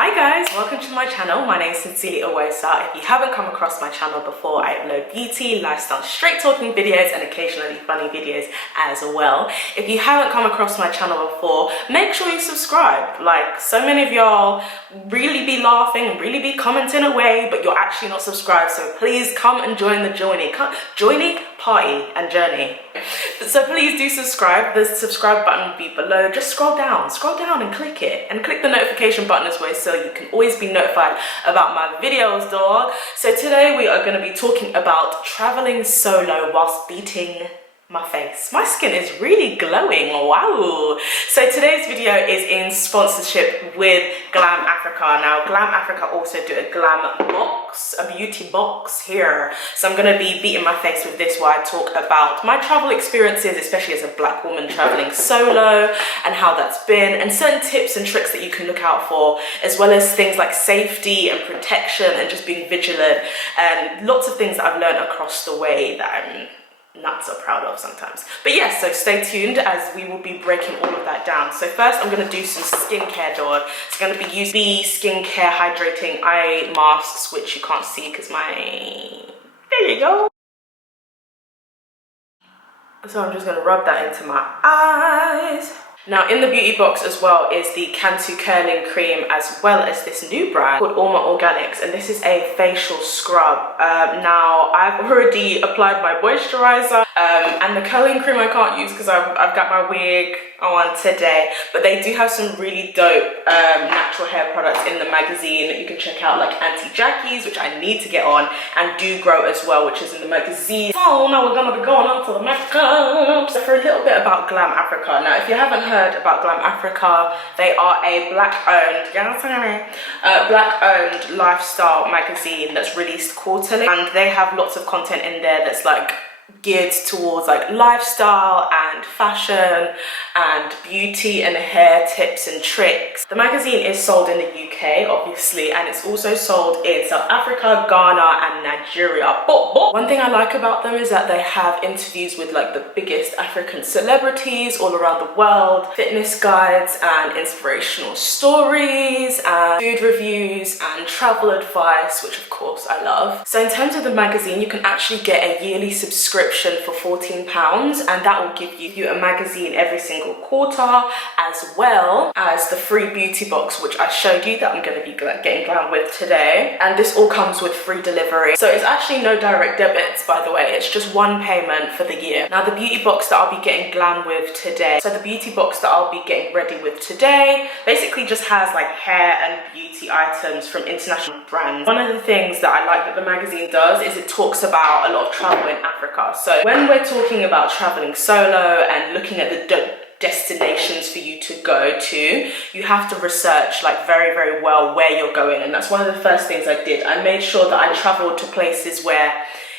Hi guys, welcome to my channel. My name is sincerely Oghosa. If you haven't come across my channel before, I upload beauty, lifestyle, straight talking videos and occasionally funny videos as well. If you haven't come across my channel before, make sure you subscribe. Like, so many of y'all really be laughing and really be commenting away, but you're actually not subscribed, so please come and join the journey party and journey. So please do subscribe. The subscribe button will be below. Just scroll down and click it, and click the notification button as well, so you can always be notified about my videos, dog. So today we are going to be talking about traveling solo whilst beating my face. My skin is really glowing, wow. So today's video is in sponsorship with Glam Africa. Now Glam Africa also do a glam box, a beauty box here. So I'm going to be beating my face with this while I talk about my travel experiences, especially as a black woman traveling solo, and how that's been, and certain tips and tricks that you can look out for, as well as things like safety and protection and just being vigilant, and lots of things that I've learned across the way that I'm not so proud of sometimes. But yes, so stay tuned as we will be breaking all of that down. So first I'm going to do some skincare, dog. It's going to be using Bea Skincare hydrating eye masks, which you can't see because there you go. So I'm just going to rub that into my eyes. Now in the beauty box as well is the Cantu curling cream, as well as this new brand called Iman Organics, and this is a facial scrub. Now I've already applied my moisturizer and the curling cream I can't use because I've got my wig on today, but they do have some really dope natural hair products in the magazine that you can check out, like anti-jackies, which I need to get on, and Do Grow as well, which is in the magazine. So now we're gonna be going on to the makeup. So for a little bit about Glam Africa. Now if you haven't heard about Glam Africa, they are a black-owned lifestyle magazine that's released quarterly, and they have lots of content in there that's like geared towards like lifestyle and fashion and beauty and hair tips and tricks. The magazine is sold in the UK obviously, and it's also sold in South Africa, Ghana and Nigeria. But one thing I like about them is that they have interviews with like the biggest African celebrities all around the world, fitness guides and inspirational stories and food reviews and travel advice, which of course I love. So in terms of the magazine, you can actually get a yearly subscription for £14, and that will give you a magazine every single quarter, as well as the free beauty box which I showed you that I'm going to be getting glam with today, and this all comes with free delivery. So it's actually no direct debits, by the way, it's just one payment for the year. Now the beauty box that I'll be getting glam with today, so the beauty box that I'll be getting ready with today basically just has like hair and beauty items from international brands. One of the things that I like that the magazine does is it talks about a lot of travel in Africa. So when we're talking about traveling solo and looking at the destinations for you to go to, you have to research like very well where you're going, and that's one of the first things I did. I made sure that I traveled to places where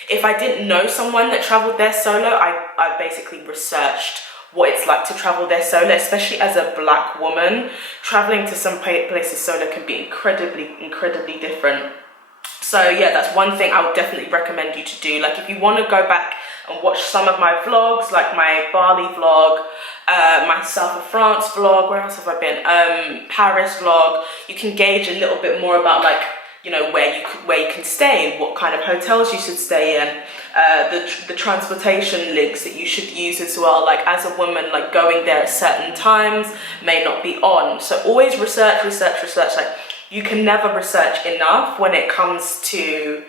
if I didn't know someone that traveled there solo, I basically researched what it's like to travel there solo, especially as a black woman. Traveling to some places solo can be incredibly different. So yeah, that's one thing I would definitely recommend you to do. Like if you want to go back and watch some of my vlogs, like my Bali vlog, my South of France vlog, where else have I been, Paris vlog, you can gauge a little bit more about like, you know, where you can stay, what kind of hotels you should stay in, the transportation links that you should use as well. Like as a woman, like going there at certain times may not be on. So always research. Like you can never research enough when it comes to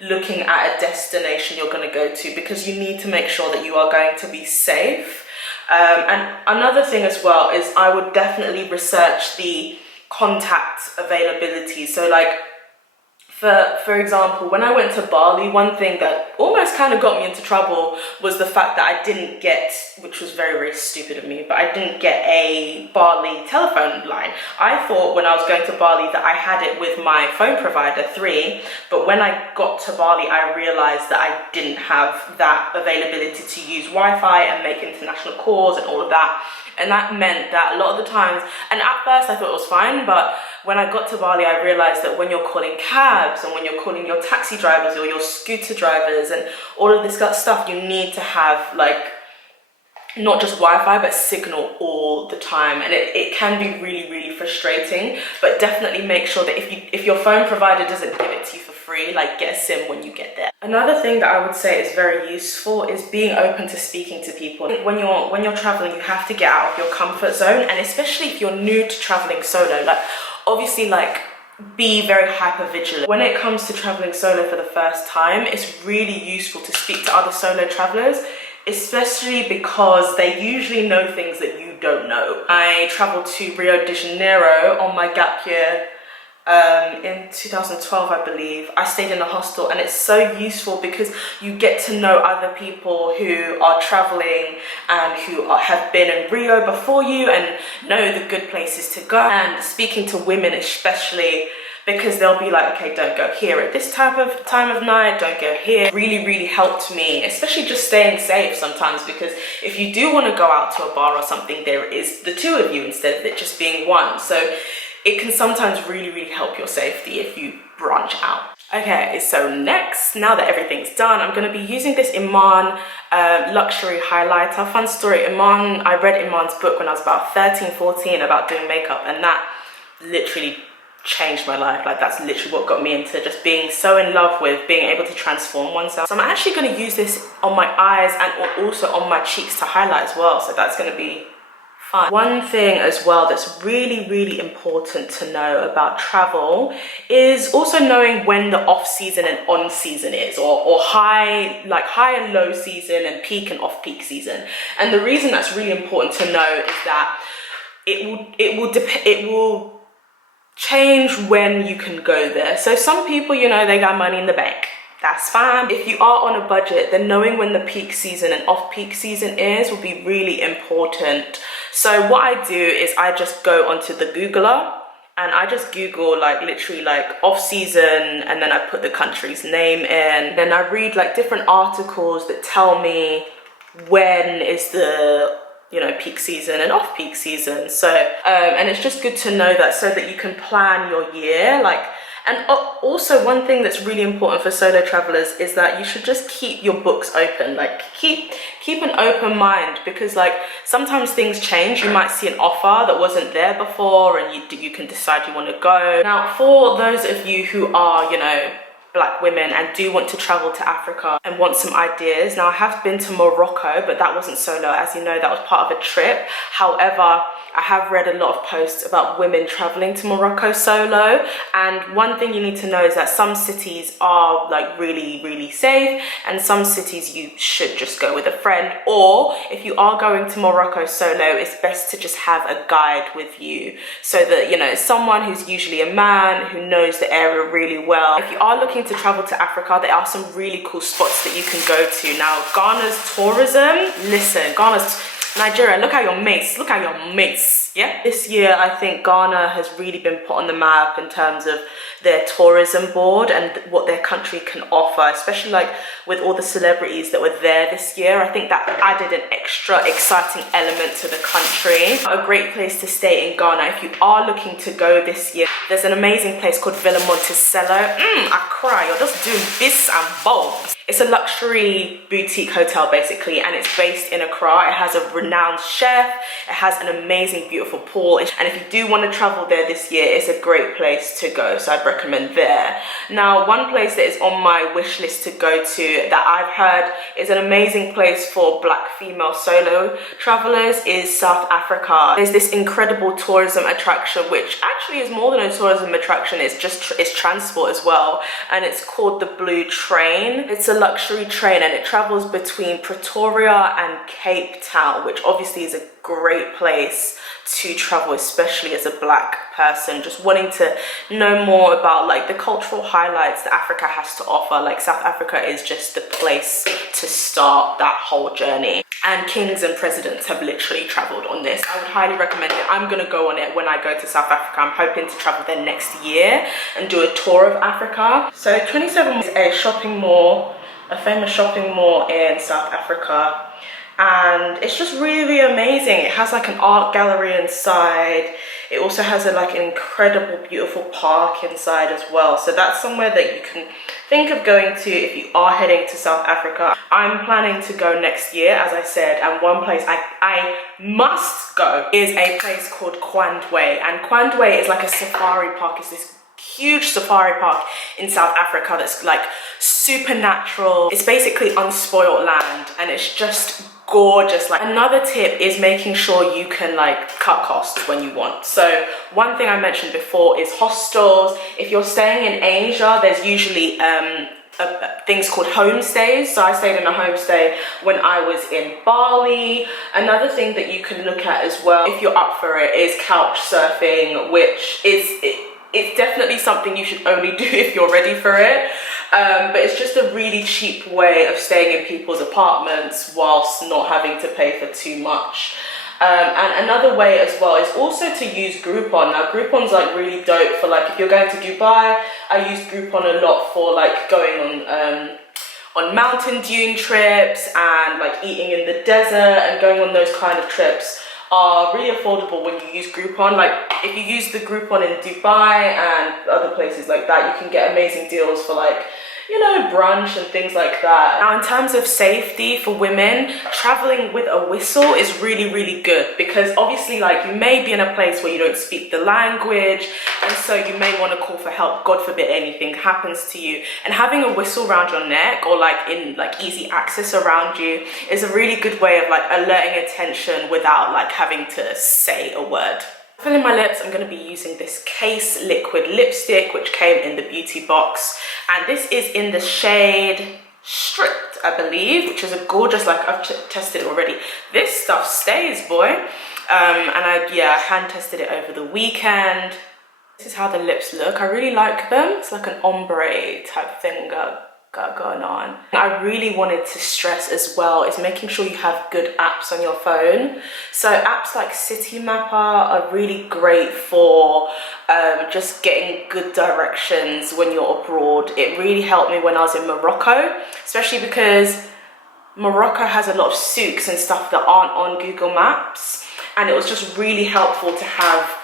looking at a destination you're going to go to, because you need to make sure that you are going to be safe. And another thing as well is I would definitely research the contact availability. So like for example, when I went to Bali, one thing that almost kind of got me into trouble was the fact that I didn't get, which was very stupid of me, but I didn't get a Bali telephone line. I thought when I was going to Bali that I had it with my phone provider, 3, but when I got to Bali, I realized that I didn't have that availability to use Wi-Fi and make international calls and all of that. And that meant that a lot of the times, and at first I thought it was fine, but when I got to Bali, I realized that when you're calling cabs and when you're calling your taxi drivers or your scooter drivers and all of this stuff, you need to have like not just Wi-Fi, but signal all the time, and it can be really frustrating. But definitely make sure that if your phone provider doesn't give it to you for free, like get a SIM when you get there. Another thing that I would say is very useful is being open to speaking to people. When you're traveling, you have to get out of your comfort zone, and especially if you're new to traveling solo, like obviously like be very hyper vigilant. When it comes to traveling solo for the first time, it's really useful to speak to other solo travelers, especially because they usually know things that you don't know. I traveled to Rio de Janeiro on my gap year in 2012, I believe. I stayed in a hostel, and it's so useful because you get to know other people who are traveling and who have been in Rio before you and know the good places to go. And speaking to women especially, because they'll be like, okay, don't go here at this time of night, don't go here. Really helped me, especially just staying safe sometimes, because if you do want to go out to a bar or something, there is the two of you instead of it just being one. So it can sometimes really help your safety if you branch out. Okay, so next, now that everything's done, I'm going to be using this Iman luxury highlighter. Fun story, Iman, I read Iman's book when I was about 13, 14 about doing makeup, and that literally changed my life. Like that's literally what got me into just being so in love with being able to transform oneself. So I'm actually going to use this on my eyes and also on my cheeks to highlight as well, so that's going to be fun. One thing as well that's really important to know about travel is also knowing when the off season and on season is, or high and low season and peak and off peak season. And the reason that's really important to know is that it will change when you can go there. So some people, you know, they got money in the bank. That's fine. If you are on a budget, then knowing when the peak season and off-peak season is will be really important. So what I do is I just go onto the Googler and I just Google like literally like off-season, and then I put the country's name in. Then I read like different articles that tell me when is the, you know, peak season and off-peak season. So and it's just good to know that so that you can plan your year. Like, and also one thing that's really important for solo travelers is that you should just keep your books open. Like keep an open mind, because like sometimes things change. You might see an offer that wasn't there before, and you can decide you want to go. Now for those of you who are, you know, Black women and do want to travel to Africa and want some ideas. Now I have been to Morocco, but that wasn't solo. As you know, that was part of a trip. However, I have read a lot of posts about women traveling to Morocco solo, and one thing you need to know is that some cities are like really safe, and some cities you should just go with a friend, or if you are going to Morocco solo, it's best to just have a guide with you, so that, you know, someone who's usually a man who knows the area really well. If you are looking to travel to Africa, there are some really cool spots that you can go to. Now Ghana's tourism, listen, Nigeria, look at your mates, yeah? This year, I think Ghana has really been put on the map in terms of their tourism board and what their country can offer, especially like with all the celebrities that were there this year. I think that added an extra exciting element to the country. A great place to stay in Ghana if you are looking to go this year. There's an amazing place called Villa Monticello. Accra, you're just doing bits and bobs. It's a luxury boutique hotel basically, and it's based in Accra. It has a renowned chef, it has an amazing beautiful pool, and if you do want to travel there this year, it's a great place to go, so I'd recommend there. Now one place that is on my wish list to go to that I've heard is an amazing place for Black female solo travelers is South Africa. There's this incredible tourism attraction, which actually is more than a tourism attraction, it's transport as well, and it's called the Blue Train. It's a luxury train and it travels between Pretoria and Cape Town, which obviously is a great place to travel, especially as a Black person just wanting to know more about like the cultural highlights that Africa has to offer. Like South Africa is just the place to start that whole journey, and kings and presidents have literally traveled on this. I would highly recommend it. I'm gonna go on it when I go to South Africa. I'm hoping to travel there next year and do a tour of Africa. So 27 is a shopping mall, a famous shopping mall in South Africa, and it's just really, really amazing. It has like an art gallery inside. It also has like an incredible, beautiful park inside as well. So that's somewhere that you can think of going to if you are heading to South Africa. I'm planning to go next year, as I said, and one place I must go is a place called Kwandwe. And Kwandwe is like a safari park. It's this huge safari park in South Africa that's like super natural. It's basically unspoiled land, and it's just gorgeous. Like, another tip is making sure you can like cut costs when you want. So one thing I mentioned before is hostels. If you're staying in Asia, there's usually things called homestays. So I stayed in a homestay when I was in Bali. Another thing that you can look at as well, if you're up for it, is Couchsurfing, which is it's definitely something you should only do if you're ready for it. But it's just a really cheap way of staying in people's apartments whilst not having to pay for too much. And another way as well is also to use Groupon. Now Groupon's like really dope for like if you're going to Dubai. I use Groupon a lot for like going on mountain dune trips and like eating in the desert, and going on those kind of trips are really affordable when you use Groupon. Like if you use the Groupon in Dubai and other places like that, you can get amazing deals for like, you know, brunch and things like that. Now in terms of safety for women, traveling with a whistle is really, really good, because obviously like you may be in a place where you don't speak the language, and so you may want to call for help, God forbid anything happens to you. And having a whistle around your neck or like in like easy access around you is a really good way of like alerting attention without like having to say a word. Filling my lips, I'm going to be using this Khase liquid lipstick, which came in the beauty box, and this is in the shade Stripped, I believe, which is a gorgeous, like I've tested it already. This stuff stays, boy. And I hand tested it over the weekend. This is how the lips look. I really like them. It's like an ombre type thing got going on. I really wanted to stress as well is making sure you have good apps on your phone. So apps like City Mapper are really great for just getting good directions when you're abroad. It really helped me when I was in Morocco, especially because Morocco has a lot of souks and stuff that aren't on Google Maps, and it was just really helpful to have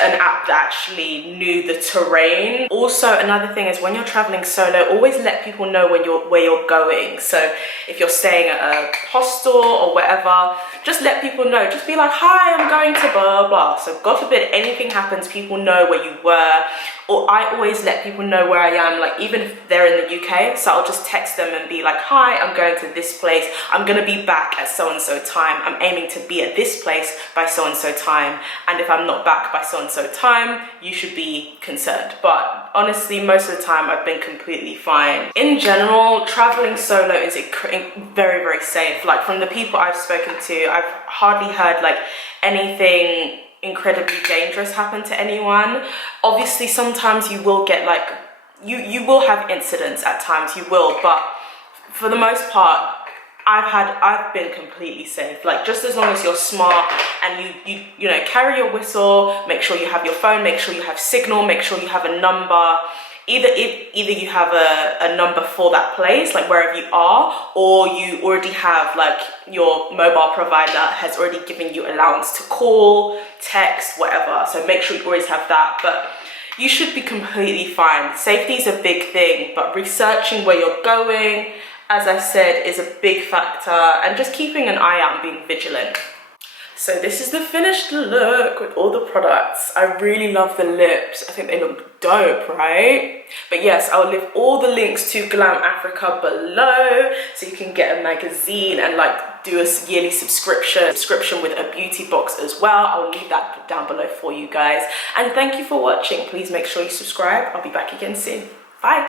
an app that actually knew the terrain. Also, another thing is when you're traveling solo, always let people know where you're going. So if you're staying at a hostel or wherever, just let people know. Just be like, hi, I'm going to blah, blah, blah. So God forbid anything happens, people know where you were. Or I always let people know where I am, like even if they're in the UK. So I'll just text them and be like, hi, I'm going to this place. I'm gonna be back at so-and-so time. I'm aiming to be at this place by so-and-so time. And if I'm not back by so-and-so time, you should be concerned. But honestly, most of the time I've been completely fine. In general, traveling solo is very, very safe. Like from the people I've spoken to, I've hardly heard like anything incredibly dangerous happen to anyone. Obviously sometimes you will get like you will have incidents at times, you will, but for the most part I've been completely safe. Like just as long as you're smart and you know, carry your whistle, make sure you have your phone, make sure you have signal, make sure you have a number. Either you have a number for that place, like wherever you are, or you already have like your mobile provider has already given you allowance to call, text, whatever. So make sure you always have that, but you should be completely fine. Safety is a big thing, but researching where you're going, as I said, is a big factor, and just keeping an eye out and being vigilant. So this is the finished look with all the products. I really love the lips. I think they look dope, right? But yes, I'll leave all the links to Glam Africa below, so you can get a magazine and like do a yearly subscription with a beauty box as well. I'll leave that down below for you guys. And thank you for watching. Please make sure you subscribe. I'll be back again soon. Bye.